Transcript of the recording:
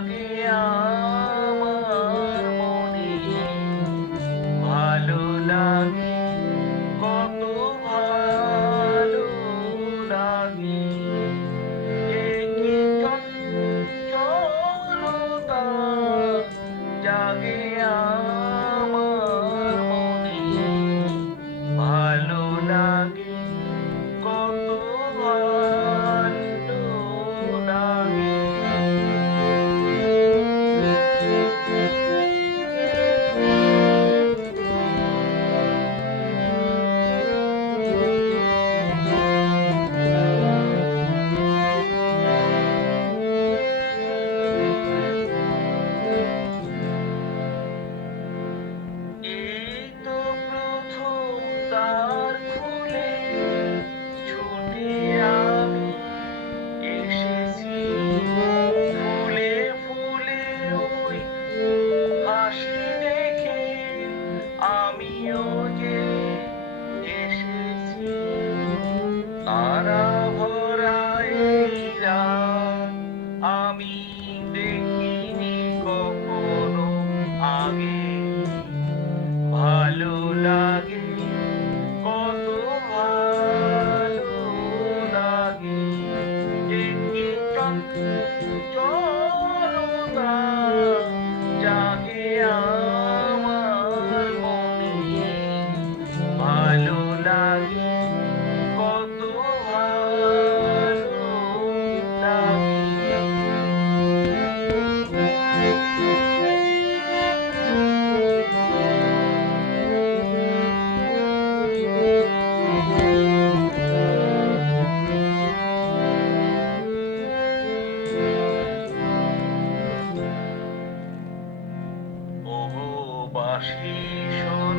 Amen. লাগে ভালো লাগে কত ভালো লাগে। জাগে আ 是说